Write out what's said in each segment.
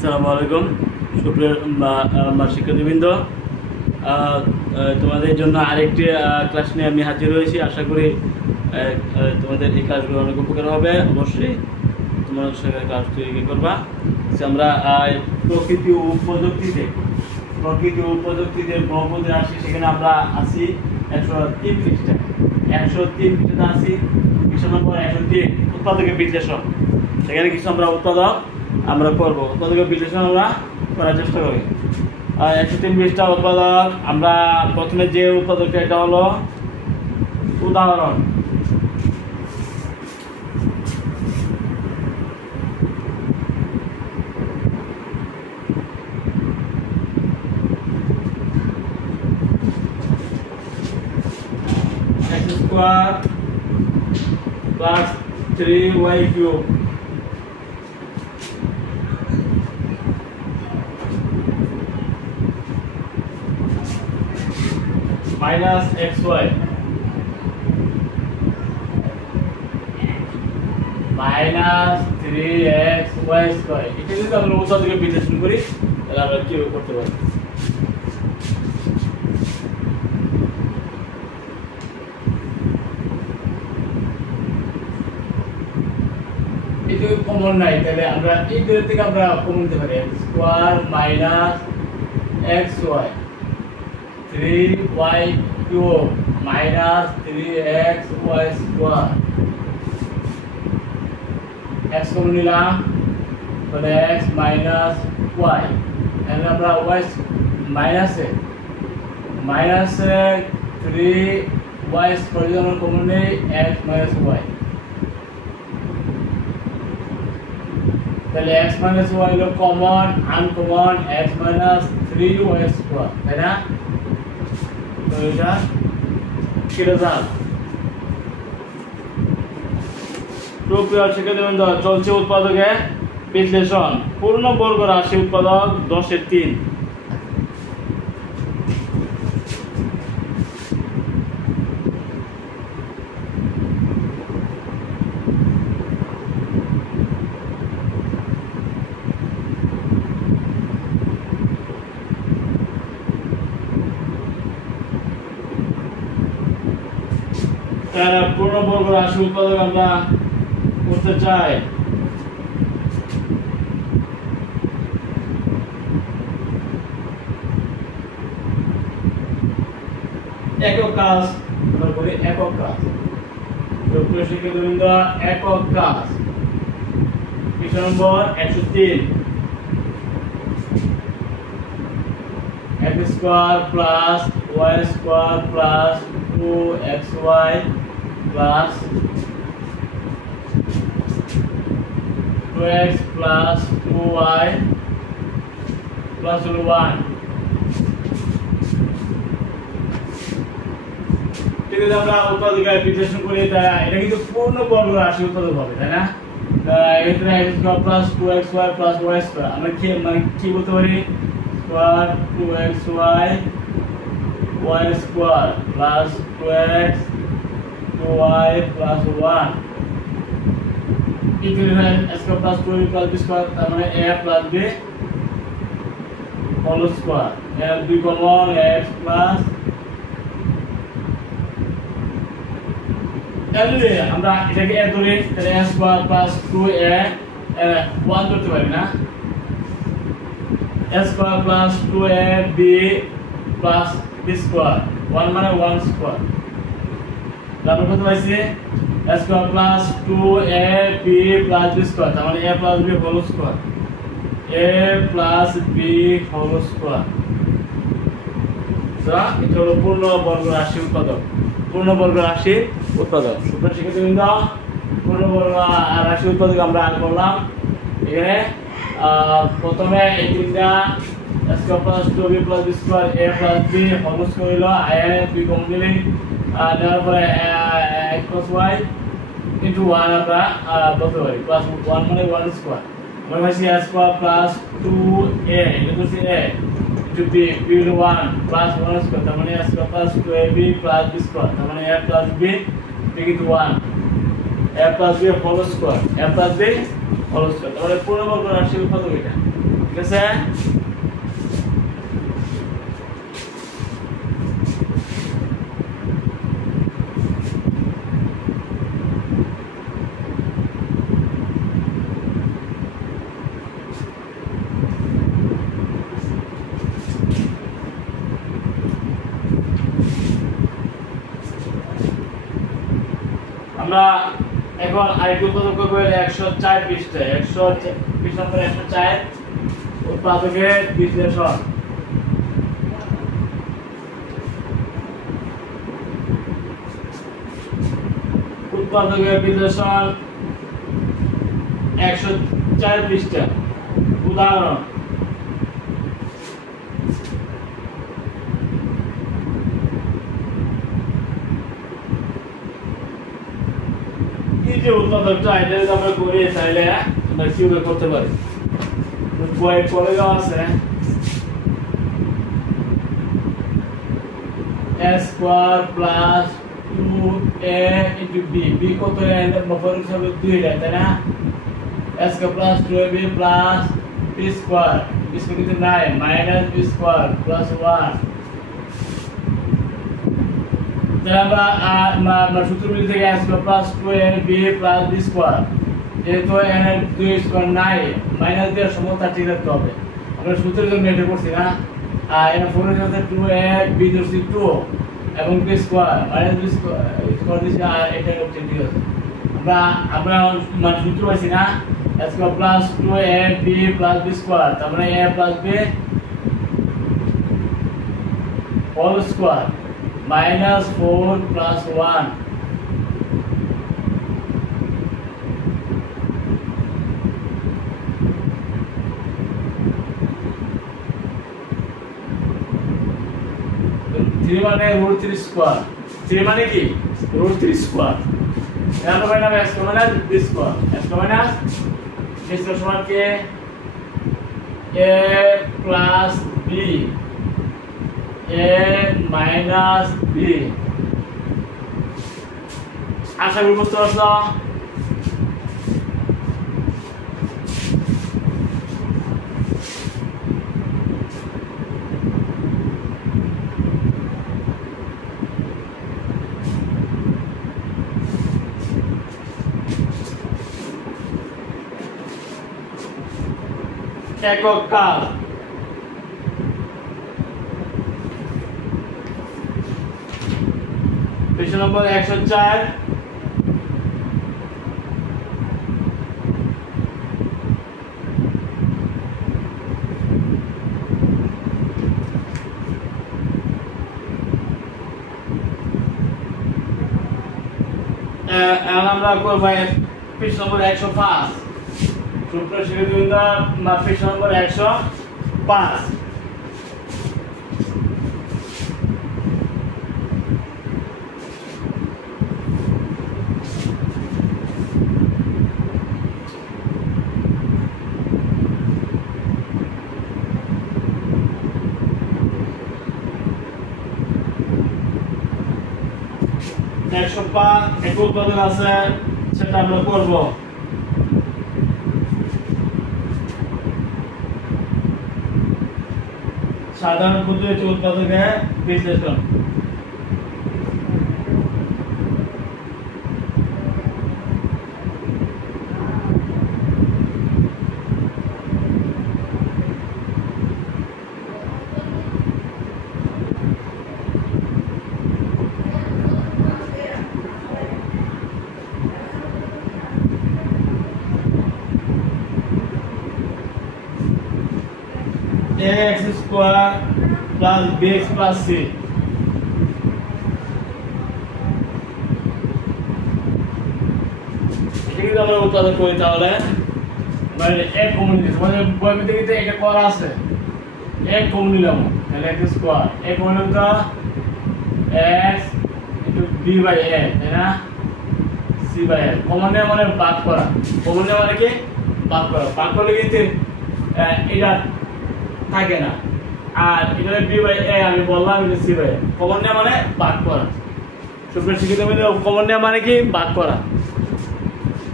আসসালামু আলাইকুম সুপ্রিয় শিক্ষার্থীবৃন্দ, তোমাদের জন্য আরেকটি ক্লাস নিয়ে আমি হাজির হয়েছি। আশা করি তোমাদের এই ক্লাসগুলো অনেক উপকার হবে। অবশ্যই তোমাদের সঙ্গে ক্লাসটি করবা। আমরা প্রকৃতি ও প্রযুক্তিতে বহুপদী রাশি, সেখানে আমরা আছি 103 পৃষ্ঠা। 103 পৃষ্ঠাতে আছি। পৃষ্ঠা নম্বর 103, উৎপাদকের বিশ্লেষণ। সেখানে কিছু আমরা উৎপাদক আমরা করবো, উৎপাদকের বিশ্লেষণ আমরা করার চেষ্টা করি। 103 পৃষ্ঠা উৎপাদক। আমরা প্রথমে যে উৎপাদকটা, এটা হলো উদাহরণ। x square plus 3y cube minus xy minus 3xy square। এটা যদি আমরা উৎপাদকে বিশ্লেষণ করি তাহলে আমরা কি করতে পারি? এটা কমন নাই, তাহলে আমরা এই দুই থেকে আমরা কমন নিতে পারি। x square minus xy 3y cube minus 3xy square। x common নিলাম, তাহলে x minus y, তাহলে আমরা y minus 3y square যখন কমন নেই, x minus y, তাহলে x minus y হলো common, uncommon x minus 3y square, তাই না? তো এটা কি রেজাল্ট? প্রক্রিয়া শিক্ষার্থীবৃন্দ, চলছে উৎপাদকে বিশ্লেষণ। পূর্ণবর্গ রাশি উৎপাদক 10/3। পূর্ণবর্গ রাশি উৎপাদক আমরা করতে চাই। একক কাজ আমরা করি, একক কাজ। প্রিয় শিক্ষার্থীবৃন্দ, একক কাজ। পৃষ্ঠা নম্বর 103। x square plus y square plus 2xy plus 2x plus 2y plus 1। ঠিক আছে, আমরা উৎপাদকে বিশ্লেষণ করি। এটা কিন্তু পূর্ণবর্গ রাশি উৎপাদক হবে, তাই না? এখানে x square plus 2xy plus y square আমরা কি বলতে পারি? Square 2xy y square plus 2x 2y plus 1 equal x plus 2b plus b square, তার মানে a plus b whole square. এর দুই কমন, x প্লাস তাহলে আমরা এটাকে a ধরে, তাহলে a স্কয়ার প্লাস 2a 1 করতে পারি না? a square plus 2ab plus b square, 1 মানে 1 স্কয়ার। তারপর কত পাইছি? a square plus 2ab plus b square, তার মানে a plus b whole square, a plus b whole square. এটা হলো পূর্ণবর্গ রাশি উৎপাদক। পূর্ণবর্গ রাশি উৎপাদক। সুপ্রিয় শিক্ষার্থীবৃন্দ, পূর্ণবর্গ রাশি উৎপাদক আমরা আগে করলাম। এখানে প্রথমে এই তিনটা a square plus 2b plus b square, a plus b whole square হলো, a b কমন দিলে দেওয়ার পরে x প্লাস y ইন্টু 1 আমরা বলতে পারি, প্লাস 1 মানে 1 স্কয়ার। আমরা পাইছি a স্কয়ার প্লাস 2a, এটা হচ্ছে a ইন্টু b, b হলো 1 প্লাস 1 স্কয়ার, তার মানে a square plus 2ab plus b square, তার মানে a plus b into 1, a plus b whole square, a plus b whole square. তাহলে পূর্ণবর্গ রাশি উৎপাদক এটা। আছে? আমরা এখন আরেকটু উৎপাদক করবো 104 পৃষ্ঠায় 120 নম্বর 104 উৎপাদকের বিশ্লেষণ। উৎপাদকের বিশ্লেষণ 104 পৃষ্ঠা। উদাহরণ যে উৎপাদকটা এটা যদি আমরা করি তাহলে আমরা কিভাবে করতে পারি বই করে দেওয়া আছে a square plus 2a into b b কত এর বফর হিসাবে 2 এটা তাই না a square plus 2ab plus b square b square কিন্তু নাই মাইনাস b স্কয়ার প্লাস 1 আমরা সূত্র থেকে a square plus 2ab plus b square যেহেতু n এর 2 স্কয়ার নাই মাইনাস দেওয়ার সময় তা ঠিক রাখতে হবে আমরা সূত্রের জন্য এটা করছি না n 4 এর সাথে 2ab ধরছি 2 এবং b square minus b square দিছি আর এটা হচ্ছে ঠিক আছে আমরা মানে সূত্র পাইছি না a square plus 2ab plus b square তার মানে a plus b whole square minus 4 plus 1 3 মানে root 3 square 3 মানে কি root 3 square এর মানে হবে s minus b square s minus b square সমান কি a plus b a minus b আশা করি বুঝতে পারছো একক কাল পৃষ্ঠা নম্বর 104 আমরা করব পৃষ্ঠা নম্বর 105 সূত্র শিখে দিন না পৃষ্ঠা নম্বর 105 105 এক উৎপাদক আছে সেটা আমরা করব সাধারণ পদ্ধতিতে উৎপাদকের বিশ্লেষণ x square plus bx plus c এটা যদি আমরা উৎপাদন করি তাহলে মানে এক কমন নিতে মানে বইয়ের দিকে এটা করা আছে এক কমন নিলাম তাহলে x স্কয়ার এক কমন নিলাম তো x b বাই a তাই না c বাই a কমন নেওয়া মানে ভাগ করা কমন নেওয়া মানে কি ভাগ করা ভাগ করলে কিন্তু এটা থাকে না আর এটা b বাই a আমি বললাম এটা c বাই a কমন নেওয়া মানে ভাগ করা সুপ্রিয় শিক্ষিত বন্ধু কমন নেওয়া মানে কি ভাগ করা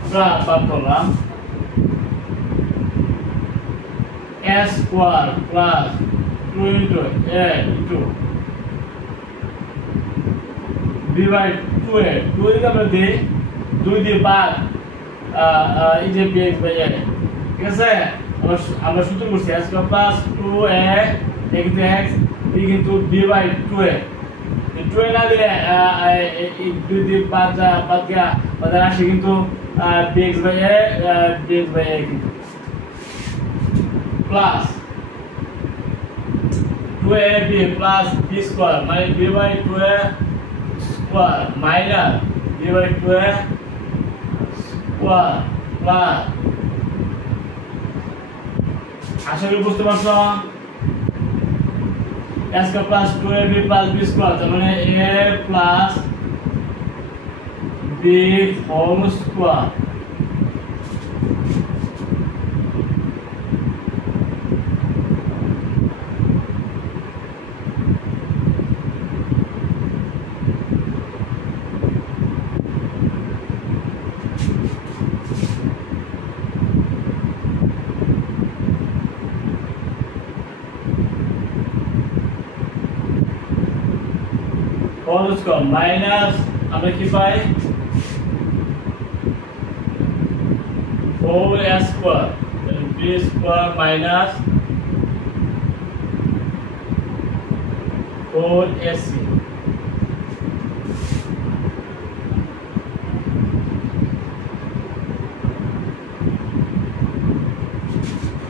আমরা ভাগ করলাম square plus 2 into a into b by 2a 2 এর আমরা দেই 2 দিয়ে বাদ এই যে bx বাই a ঠিক আছে আমরা সূত্র করছি a স্কয়ার প্লাস 2a কিন্তু x b কিন্তু b বাই 2a 2a না দিলে এই 2 দিয়ে বাদ গয়া বাদ আসে কিন্তু bx বাই a কিন্তু plus 2ab plus b square মানে b by 2a square minus b by 2a square plus আশা করি বুঝতে পারছো a square plus 2ab plus b square তার মানে a plus b whole square whole square minus আমরা কি পাই 4a square b square minus 4ac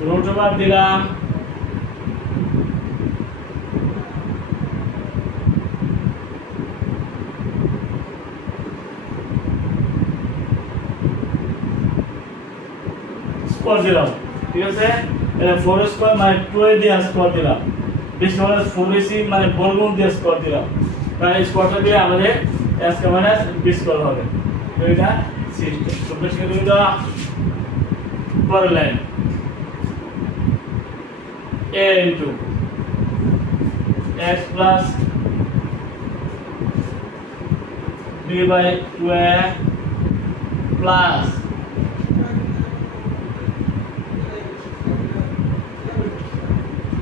root over দিলাম স্কয়ার দিলাম ঠিক আছে 4 স্কয়ার মানে 2a দিয়ে স্কয়ার দিলাম বেশ মানে 4ac মানে বর্গমূল দিয়ে স্কয়ার দিলাম তাহলে স্কয়ারটা দিয়ে আমাদের a square minus b square হবে তো এটা সিস্টেম তোমরা শিখে তুমি দাও পরের line a into x plus b by 2a plus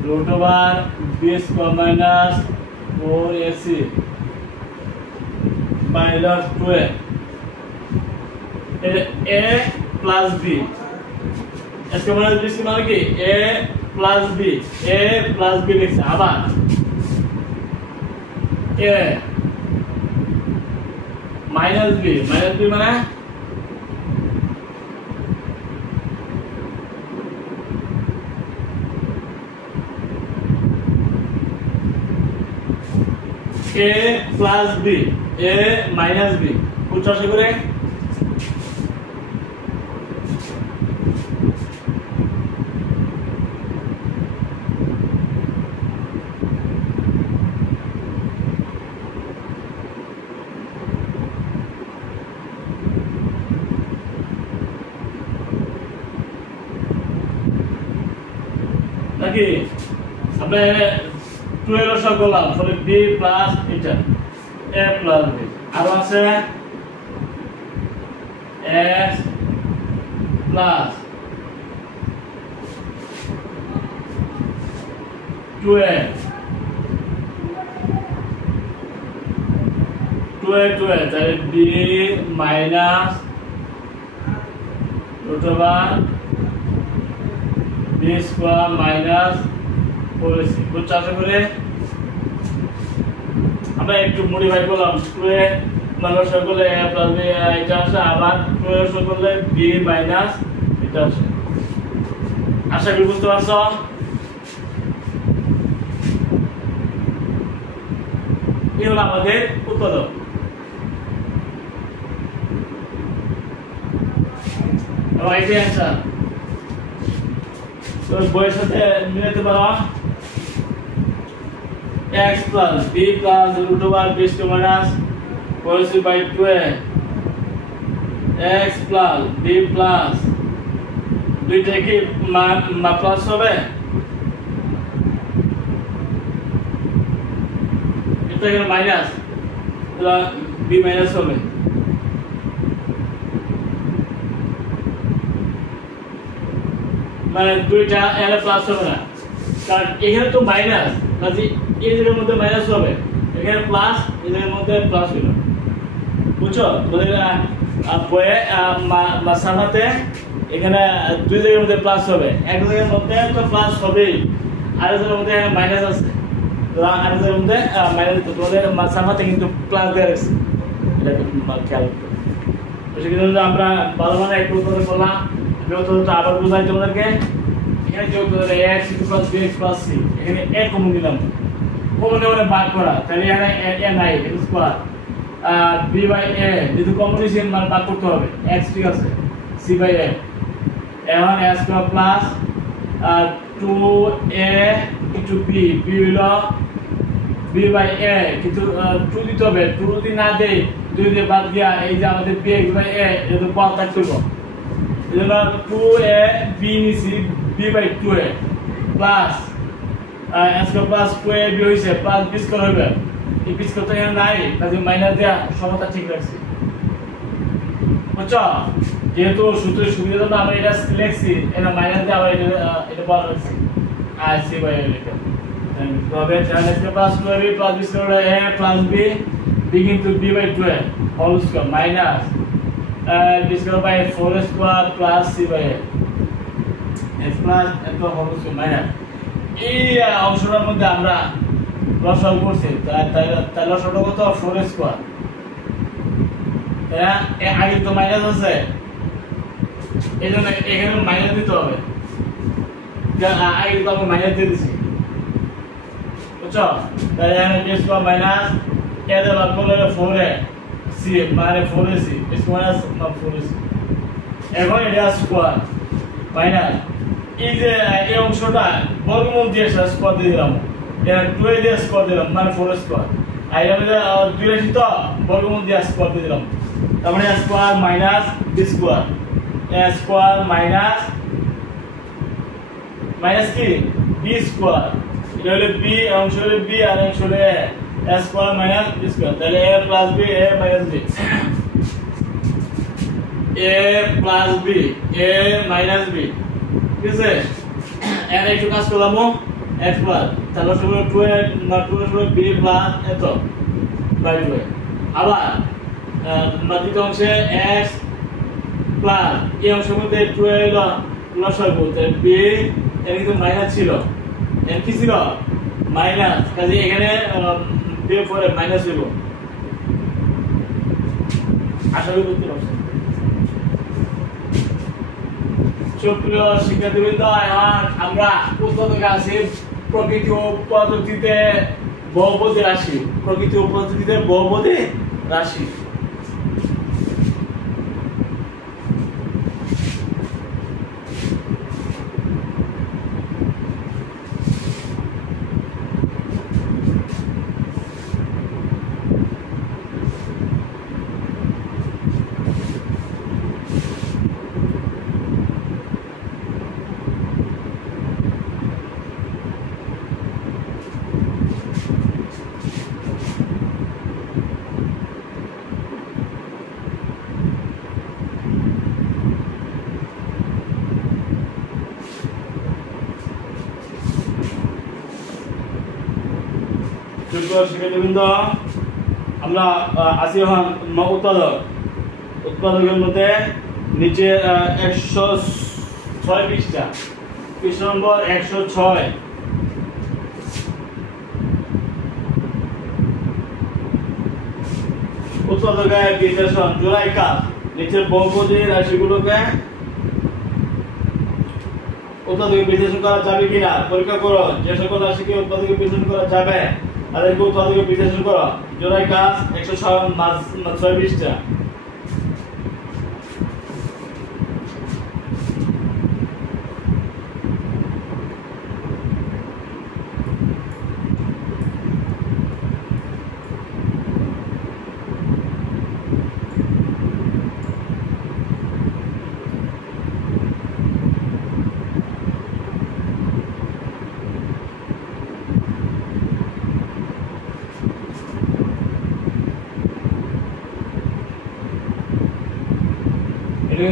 root over b square minus 4ac minus 2a a plus b s square minus b মানে কি a plus b লিখছে আবার a minus b মানে a plus b a minus b উচ্চারণ করে নাকি আমরা 12 সব করলাম তাহলে b প্লাস এটা a প্লাস b আর আছে x প্লাস 2a 2a তাহলে b minus root over b square minus 4ac বুঝছো করে আমরা একটু মডিফাই করলাম 2a মাইনাস করলে a প্লাস b এটা আসে আবার 2a করলে b মাইনাস এটা আসে আশা করি বুঝতে পারছো এই হলো আমাদের উৎপাদক এবং এটাই অ্যান্সার তো বইয়ের সাথে মিলাতে পারো x plus b plus root over b square minus 4ac by 2a x plus b plus দুইটা কি প্লাস হবে এটা এখানে মাইনাস তাহলে b মাইনাস হবে b মানে দুইটা এখানে প্লাস হবে না, কারণ এখানে তো মাইনাস, কাজে এই জায়গার মধ্যে মাইনাস হবে, এখানে প্লাস, এই জায়গার মধ্যে প্লাস হইল, বুঝছো? তোমাদের বইয়ে সামনাতে এখানে দুই জায়গার মধ্যে প্লাস হবে, এক জায়গার মধ্যে তো প্লাস হবেই, আরেক জায়গার মধ্যে মাইনাস আছে, আরেক জায়গার মধ্যে মাইনাস, তোমাদের সামনাতে কিন্তু প্লাস দেওয়া রয়েছে, এটা খেয়াল করতে। সেক্ষেত্রে আমরা ভালো মানে একটু উত্তর করলাম, আবার বোঝাই তোমাদেরকে। এখানে যে উত্তর x + bx + c, এখানে a কমন নিলাম, কমন নেওয়ার ভাগ করা, তাহলে এখানে a নাই, x স্কয়ার b/a যেহেতু কমন নিয়েছি মানে ভাগ করতে হবে, x ঠিক আছে, c/a এখন a square plus 2a * b, b হলো b/a, কিন্তু 2 দিতে হবে, 2 যদি না দেই 2 দিয়ে বাদ দিয়া এই যে আমাদের bx/a এটা তো পাওয়া থাকতে হবে, এজন্য 2a b নিছি b/2a plus a square plus 2a b হইছে প্লাস b স্কয়ার হবে, এই b স্কয়ার তো এখানে নাই, কাজে মাইনাস দেয়া সমতা ঠিক রাখছি, বুঝছো? যেহেতু সূত্রের সুবিধার জন্য আমরা এটা লিখছি, এটা মাইনাস দিয়ে আবার এটা বলা হয়েছে আর c/a লিখে তবে তাহলে a plus 2ab plus b square হলো a প্লাস b, b কিন্তু b/2a whole square minus b square by 4 square plus c/a s plus এত হোল স্কয়ার মাইনাস। এই অংশটার মধ্যে আমরা লসাগু করছি, তাই লসাগু কত 4 স্কয়ার, তাই আগে তো মাইনাস আছে, এইজন্য এখানে মাইনাস দিতে হবে, আগে তো আমি মাইনাস দিয়ে দিছি, বুঝছো? তাহলে এখানে b স্কয়ার মাইনাস a দিয়ে ভাগ করলে 4a c মানে 4ac মাইনাস 4ac, এখন এটা স্কয়ার মাইনাস এই যে এই অংশটা বর্গমূল দিয়ে স্কয়ার দিয়ে দিলাম, এটা 2a দিয়ে স্কয়ার দিলাম মানে 4 স্কয়ার, আর এর মধ্যে 2 রাশি তো বর্গমূল দিয়ে স্কয়ার দিয়ে দিলাম, তার মানে a square minus b square, a square minus কি b স্কয়ার, এটা হলো b, অংশ হলো b আর অংশ হলো a square minus b square, তাহলে a plus b a minus b, a plus b a minus b, ঠিক আছে? এর একটু কাজ করলাম x প্লাস, তাহলে সবগুলো 2a না 2 সবগুলো b প্লাস এত বাই 2a, আবার দ্বিতীয় অংশে x প্লাস এই অংশের মধ্যে 2a হলো লসাগু, তাই b এর কিন্তু মাইনাস ছিল, এর কি ছিল মাইনাস, কাজে এখানে b পরে মাইনাস হইব, আশা করি বুঝতে পারছেন। সুপ্রিয় শিক্ষার্থীবৃন্দ, এখন আমরা উৎপাদকে আছি প্রকৃতি ও পদ্ধতিতে বহুপদী রাশি, প্রকৃতি ও পদ্ধতিতে বহুপদী রাশি। শিক্ষার্থীবৃন্দ, আমরা আছি এখন উৎপাদকের মধ্যে নিচে 106 পৃষ্ঠা, পৃষ্ঠা নম্বর 106। উৎপাদকের বিশ্লেষণ জোড়ায় কাজ, নিচের বহুপদী রাশিগুলোকে উৎপাদকে বিশ্লেষণ করা যাবে কিনা পরীক্ষা করো, যে সকল রাশিকে উৎপাদকে বিশ্লেষণ করা যাবে তাদেরকে উৎপাদকে বিশ্লেষণ করো, জোড়ায় কাজ 106 পৃষ্ঠা।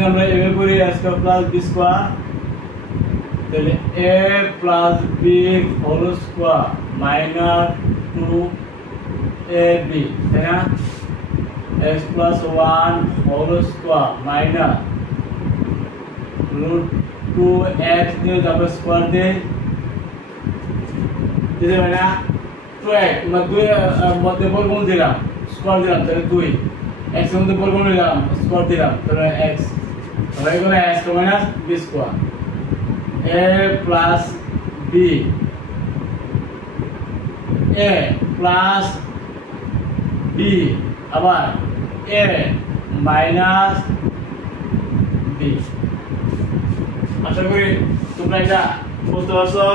আমরা এভাবে করি a square plus b square তাহলে a plus b whole square minus 2ab, তাই না? x plus 1 whole square minus root 2x দিয়ে যাবে স্কয়ার দিয়ে দিতে হবে না? 2x মানে 2 মধ্যে বর্গমূল দিলাম, স্কয়ার দিলাম, তাহলে 2 x এর মধ্যে বর্গমূল দিলাম, স্কয়ার দিলাম, তাহলে x হয়ে গেল x minus b square. a plus b, a plus b আবার a মাইনাস b। আশা করি তোমরা এটা বুঝতে পারছো।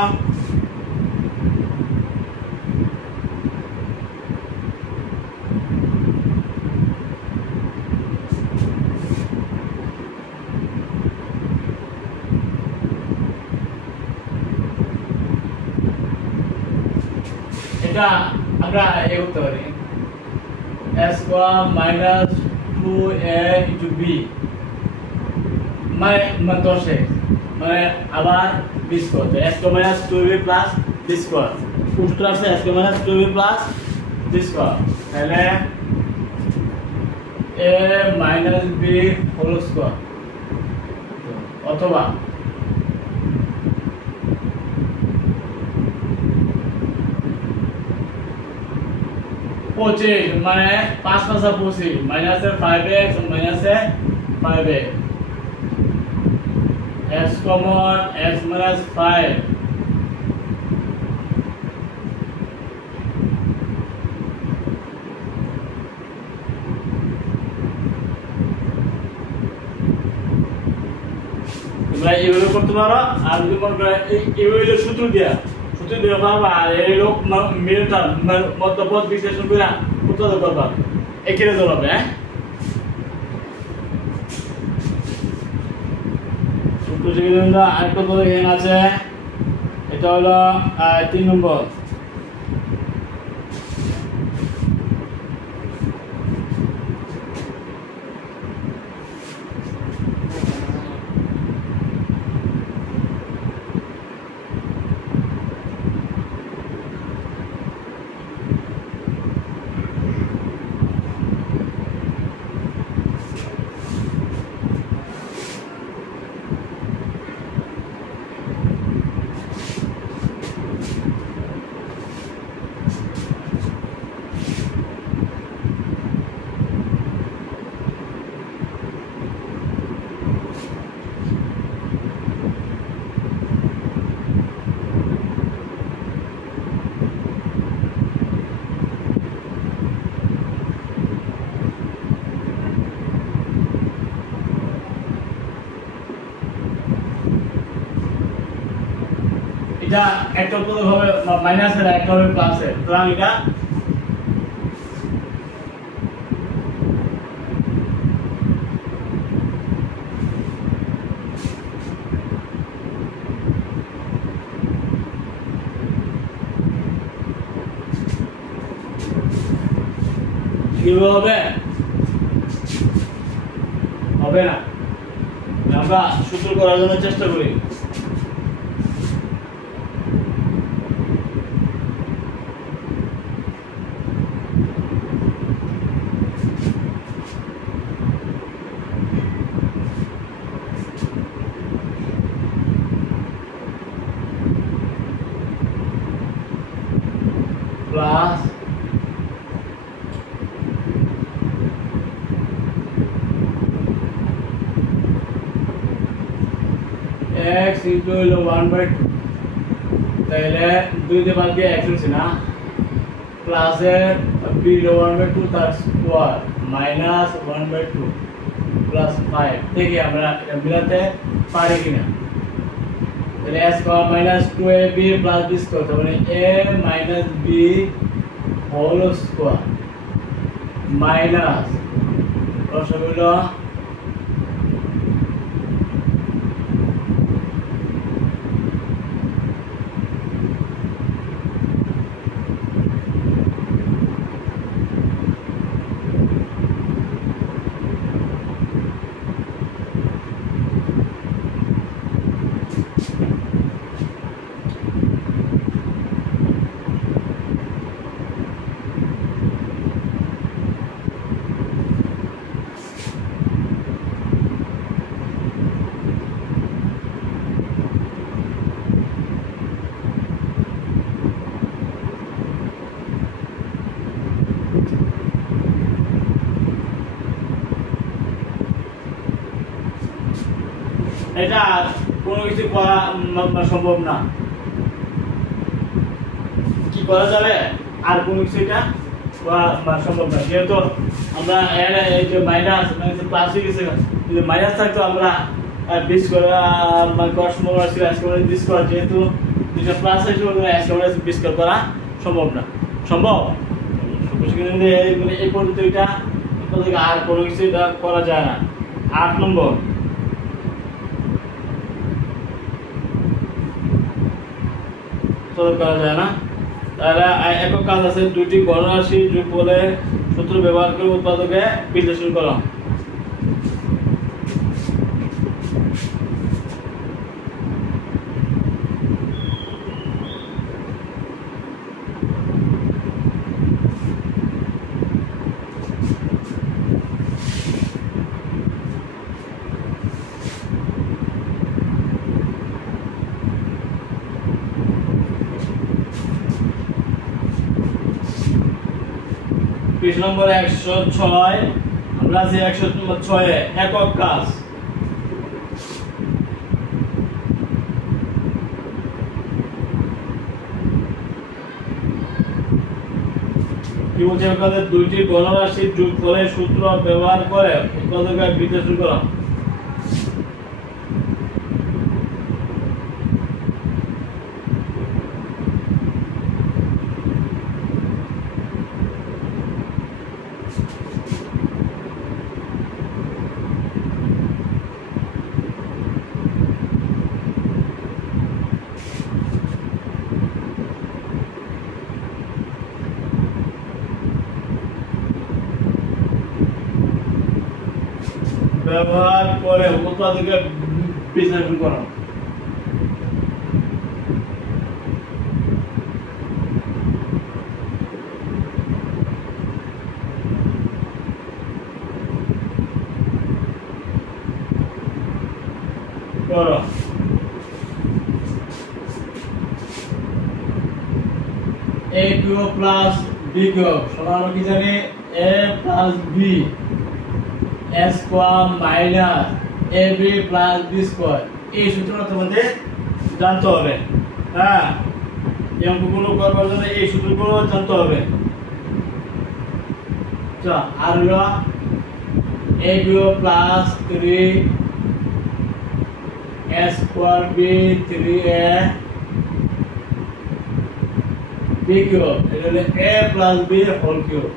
এটা আমরা এ করতে পারি a square minus 2a into b মানে 10x মানে আবার b স্কয়ার, তো a square minus 2b plus b square উত্তর আছে a square minus 2b plus b square, তাহলে a minus b whole square অথবা পঁচিশ মানে 5 5 25 minus 5x minus 5x x common x minus 5 তোমরা এইভাবে করতে পারো। আর যদি মনে করো এইভাবে সূত্র দিয়ে পারবা, আর এই লোক মিলটা মধ্যপদ বিশ্লেষণ করে উত্তর করবা, এখানে ধরবে। হ্যাঁ, সূত্র শিখে আরেকটা তো এখানে আছে, এটা হলো 3 নম্বর। এটা একটা পদ হবে মাইনাসের, একটা হবে প্লাসের, সুতরাং এটা কিভাবে হবে না, আমরা সূত্র করার জন্য চেষ্টা করি। প্লাস x ইনটু হলো 1/2, তাহলে 2 দিয়ে বাদ দিয়ে x হচ্ছে না, প্লাস এর b হলো 1/2 তার স্কয়ার মাইনাস 1/2 প্লাস 5 থেকে আমরা এটা মিলাতে পারি কিনা। তাহলে a square minus 2ab plus b square, মানে a minus b whole square minus হলো এটা কোনো কিছু করা সম্ভব না। কি করা যাবে? আর কোনো কিছু এটা করা সম্ভব না, যেহেতু আমরা এই যে মাইনাস প্লাস হয়ে গেছে, যদি মাইনাস থাকতো আমরা 20 করা করার সম্ভাবনা ছিল, আজকে 20 করা, যেহেতু দুইটা প্লাস আছে আজকে 20 করা সম্ভব না। সম্ভব এই পর্যন্ত এটা আর কোনো কিছু এটা করা যায় না। 8 নম্বর, করা যায় না। তাহলে একক কাজ আছে, দুটি গণরাশি যোগফলের সূত্র ব্যবহার করে উৎপাদকে বিশ্লেষণ করা। পৃষ্ঠ নম্বর 106, আমরা আছি 106 একক কাজ। কি বলছে? এখানে দুইটি গণরাশির যোগফলের সূত্র ব্যবহার করে উৎপাদকে বিশ্লেষণ করা। ব্যবহার করে উৎপাদকে বিশ্লেষণ করা। করো। a cube plus b cube সমান কি জানি a plus b a square minus ab plus b square. এই সূত্রটা তোমাদের জানতে হবে। হ্যাঁ, এই অঙ্কগুলো করবার জন্য এই সূত্রগুলো জানতে হবে। আচ্ছা, আর হলো a cube plus 3 a square b 3a b cube, এটা হলো a plus b whole cube,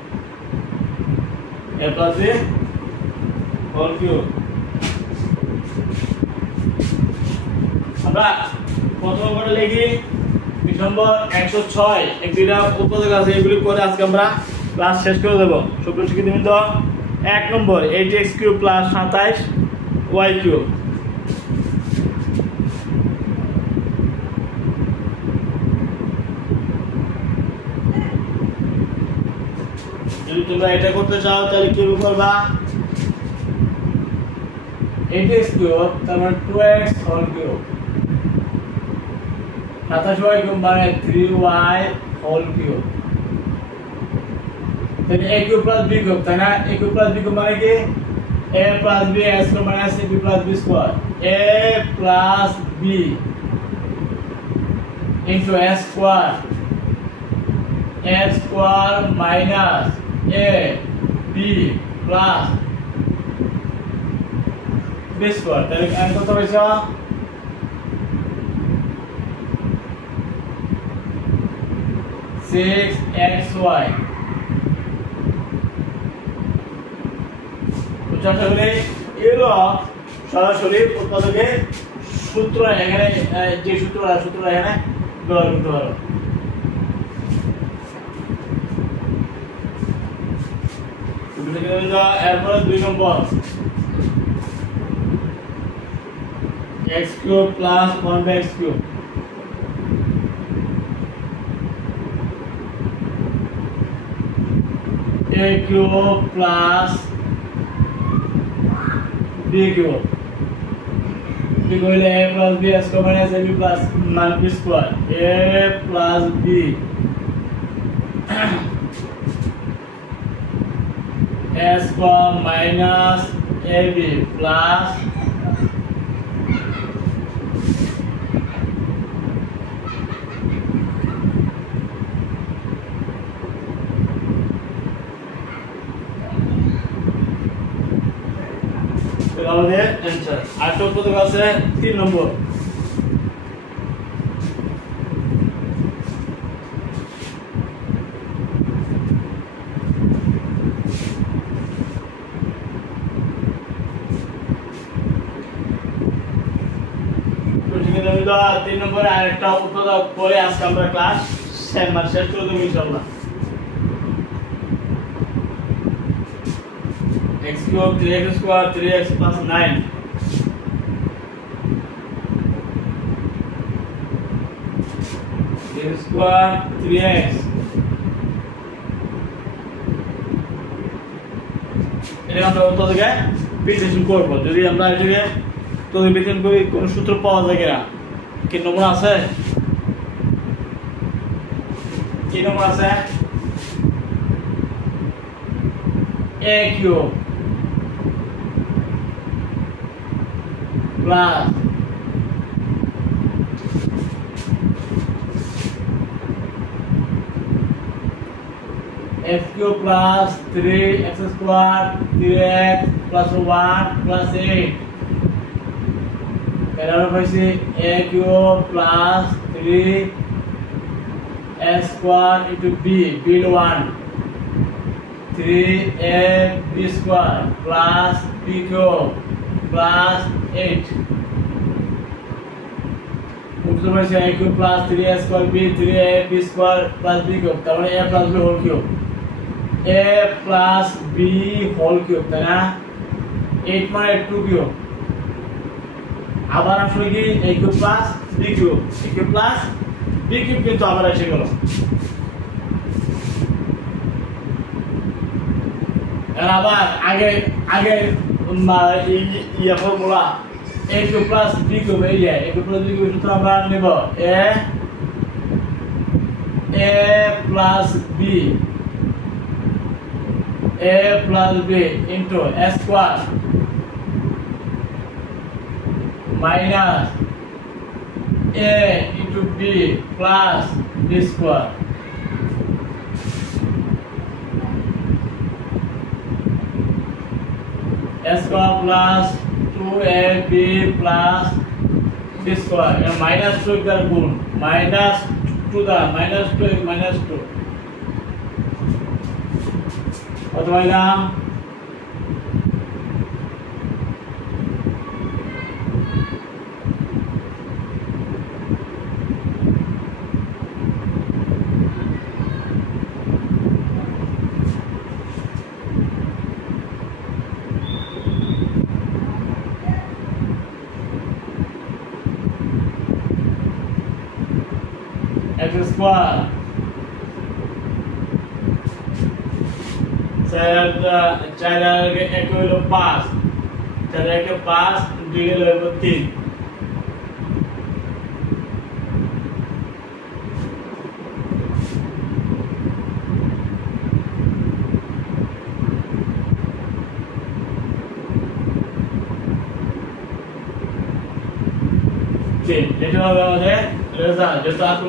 a plus b whole cube. আমরা প্রথম করে লিখি পৃষ্ঠ নম্বর 106, এক দুইটা উৎপাদক আছে, এগুলি করে আজকে আমরা ক্লাস শেষ করে দেব। সুপ্রিয় শিক্ষার্থীবৃন্দ, 1 নম্বর 8x cube plus 27y cube. যদি তোমরা এটা করতে চাও তাহলে কি করবা? 8x কিউব তার মানে 2x whole cube, 27y cube মানে 3y হোল কিউব। তাহলে a cube plus b cube, তাই না? a cube plus b cube মানে কি? a plus b a square minus b plus b square, a plus b into a square, a square minus a b plus b square. তাহলে এখানে কত হয়েছে? 6xy। এলো সরাসরি উৎপাদকের সূত্র, এখানে যে সূত্র এখানে ব্যবহার করতে পারো। এরপরে 2 নম্বর x cube plus 1x cube. a cube plus b cube, b কইলে a plus b square minus ab plus b square, a plus b a square minus ab plus আমাদের অ্যান্সার। আরেকটা উৎপাদক আছে 3 নম্বর। তো 3 নম্বরে আরেকটা উৎপাদক পরে আজকে আমরা ক্লাস শেষ করে দেবো ইনশাআল্লাহ। x cube 3x square 3x plus 9 3 square 3x এটা আমরা উৎপাদকে বিশ্লেষণ করব। যদি আমরা এটাকে উৎপাদক বিশ্লেষণ করি কোন সূত্র পাওয়া যায় কিনা, কি নমুনা আছে? কি নমুনা আছে? a cube plus f cube plus 3x square 3x plus 1 plus 8 এর পাইছি a cube plus 3x square into b build 1 3ab square plus b cube plus 8 উত্তর পাইছি a cube plus 3a square b 3ab square plus b cube, তার মানে a plus b whole cube, a plus b whole cube, তাই না? 8 মানে 2 cube, আবার আসলে কি a cube plus b cube, a cube plus b cube কিন্তু আবার এসে গেল। আবার আগে আগে ইয়া formula a cube plus b cube এই যে a cube plus b cube সূত্র আমরা নেব a plus b into a square minus a into b plus b square a square plus 2ab plus b square and minus 2 দ্বারা গুণ minus 2 দ্বারা minus 2 minus 2 কত পাইলাম? x square 4 এক হলো 5 4 একে 5 2 হলো 3 এটা হবে আমাদের রেজাল্ট, যেটা আপনি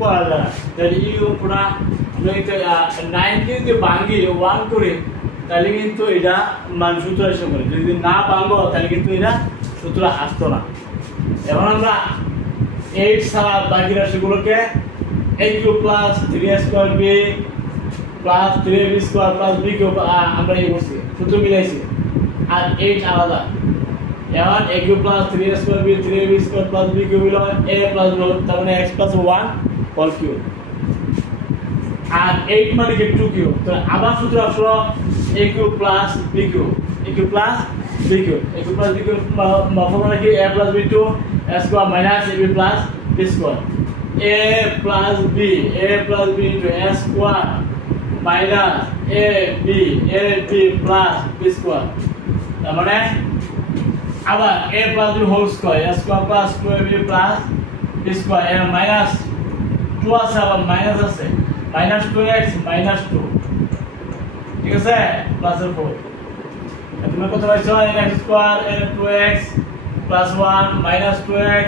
করা যায়। তাহলে এই পুরা আমরা 9 যদি ভাঙি 1 করে তাহলে কিন্তু এটা মান সূত্র এসে পড়ে, যদি না ভাঙবো তাহলে কিন্তু এটা সূত্র আসতো না। এখন আমরা 8 ছাড়া বাকি রাশিগুলোকে a cube plus 3a square b plus 3ab square plus b cube আমরা এই করছি, সূত্র মিলাইছি, আর 8 আলাদা। এখন a cube plus 3a square b 3ab square plus b cube হলো a plus b, তার মানে x plus 1 whole cube, আর 8 মানে কি 2 cube, তো আবার সূত্র আসলো a cube plus b cube, a cube plus b cube, a cube plus b cube formula কি a plus b to a square minus ab plus b square, a plus b into a square minus ab plus b square, তার মানে আবার a plus b whole square, a square plus 2ab plus b square, এর minus 2 আছে, আবার minus আছে, minus 2x minus 2, ঠিক আছে, plus 4, তুমি কত পাইছো? x square এর 2x plus 1 minus 2x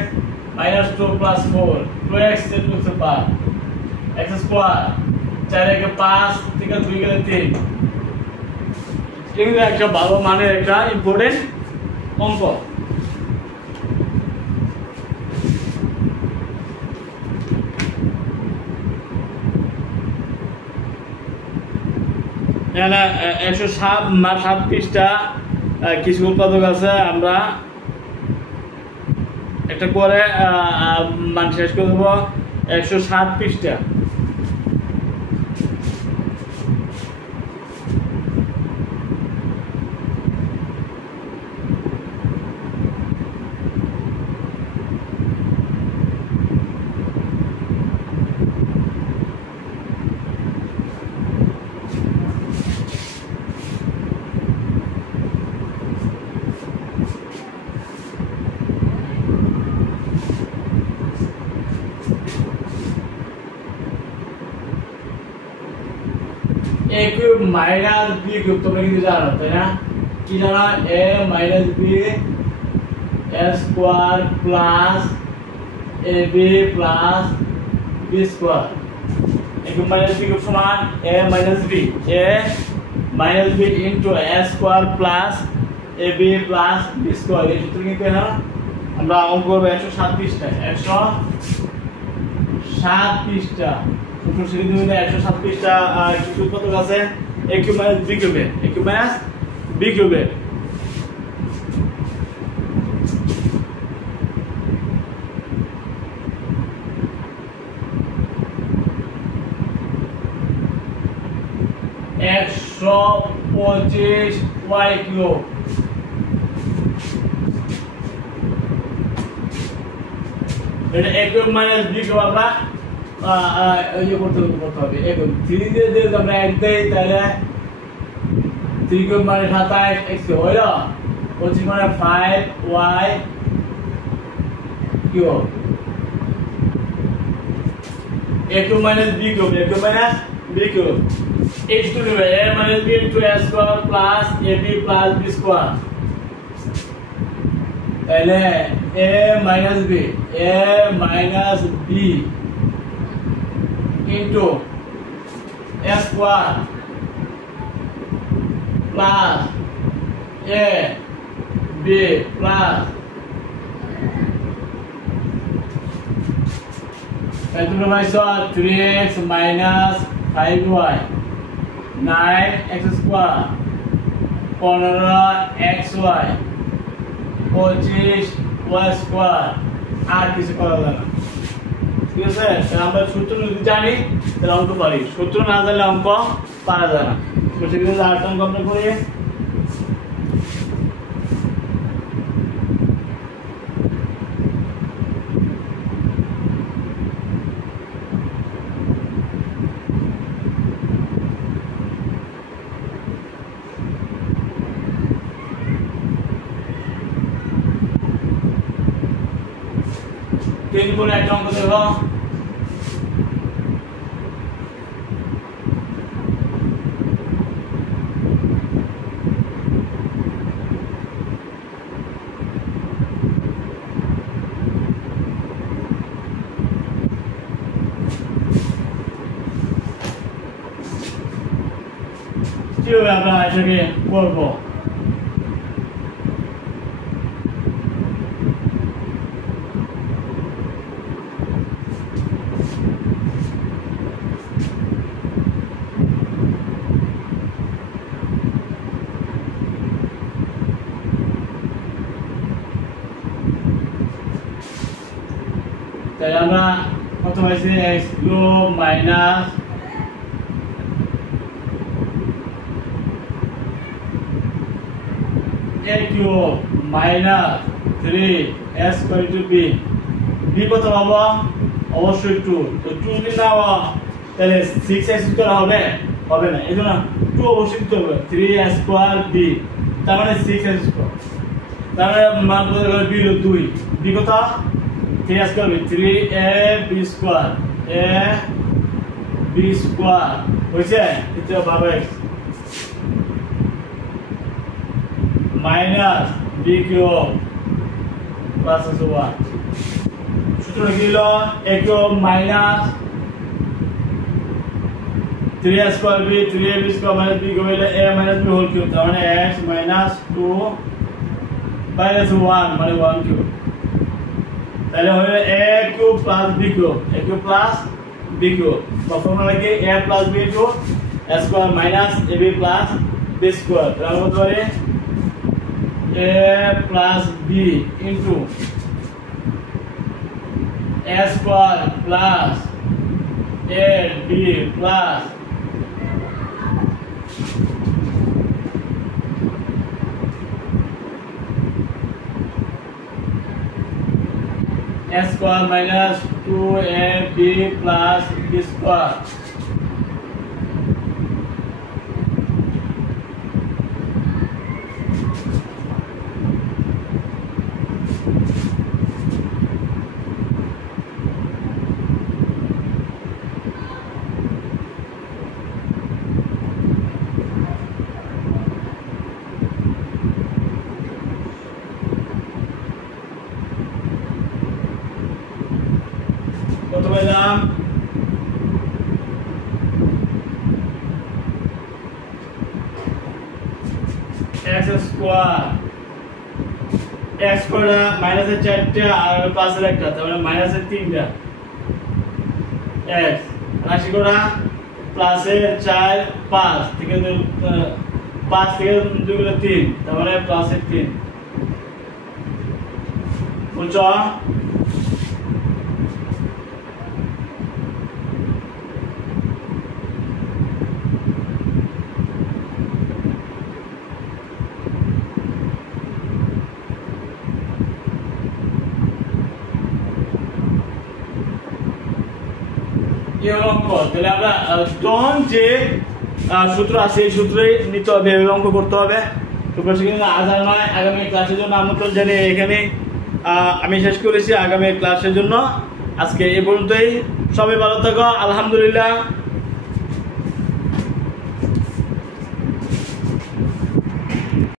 minus 2 plus 4, 2x এর 2 পার, x square 4 একে 5 থেকে 2 গেলে 3, কিন্তু একটা ভালো মানের একটা ইম্পর্টেন্ট অঙ্ক। এখানে 107 পৃষ্ঠা কিছু উৎপাদক আছে, আমরা একটা করে মান শেষ করে দেবো। 107 পৃষ্ঠা। a cube minus b cube তোমরা কিন্তু জানো, তাই না? কি জানো? a minus b square plus ab plus b square. a cube minus b cube সমান a minus b into a square plus ab plus b square. এই সূত্র কিন্তু না আমরা অঙ্ক করব 107 পৃষ্ঠায়। 107 পৃষ্ঠা সূত্র শিখে দিবেন। 107 পৃষ্ঠা কিছু উৎপাদক আছে a cube minus b কিউবে, a cube minus b কিউবে। একশো 25 y কিউব। এটা a cube minus b cube আমরা করতে হবে। এখন 3 দিয়ে যদি আমরা 1 দেই তাহলে 3 কিউব মানে 27 x হইল 25 মানে 5y cube. a cube minus b cube, a cube minus b cube. h টু নেবে a minus b into a square plus ab plus b square. তাহলে a minus b into a square plus a b plus calculate 3x minus 5y 9x square 15xy 25y square। আর কিছু করা যায় না, ঠিক আছে? আমরা সূত্র যদি জানি তাহলে অঙ্ক পারি, সূত্র না জানলে অঙ্ক পারা যায় না। তো সেক্ষেত্রে 8 অঙ্ক আমরা করি। তিন গুণ একটা অঙ্ক দেব। কিভাবে আমরা এটাকে করবো? তাহলে আমরা কত হয়েছে x cube minus a cube minus 3 s square টু b। b কত পাবো? অবশ্যই 2। তো 2 যদি না হয় তাহলে 6s স্কয়ার হবে না, এজন্য 2 অবশ্যই দিতে হবে। 3s স্কয়ার b তার মানে 6s স্কয়ার। তার মানে মান কত হলো? b হলো 2। b কত? 3 square 3ab square ab square হইছে এটা পাবে মাইনাস b কিউব প্লাস 1। সূত্র কি হলো? a cube minus 3a square b 3ab square minus b cube হলো a minus b whole cube. তার মানে x মাইনাস 2 মাইনাস 1 মানে 1 কিউব, তাহলে হবে a cube plus b cube, a cube plus b cube. Formula কি a plus b cube a square minus ab plus b square. তাহলে হতে পারে a plus b into a square plus ab plus a square minus 2ab plus b square। কত পেলাম? x square, x square মাইনাসের 4টা আর প্লাসের একটা, তার মানে মাইনাসের 3টা x রাশি করা প্লাসের 4 5 থেকে 5 থেকে 2 গুলো 3, তার মানে প্লাসের 3 বুঝছো? অঙ্ক তাহলে আমরা তখন যে সূত্র আছে এই সূত্রেই নিতে হবে, এই অঙ্ক করতে হবে। তো আজ আর নয়, আগামী ক্লাসের জন্য আমন্ত্রণ জানিয়ে এখানে আমি শেষ করেছি। আগামী ক্লাসের জন্য আজকে এই পর্যন্তই। সবাই ভালো থাকো, আলহামদুলিল্লাহ।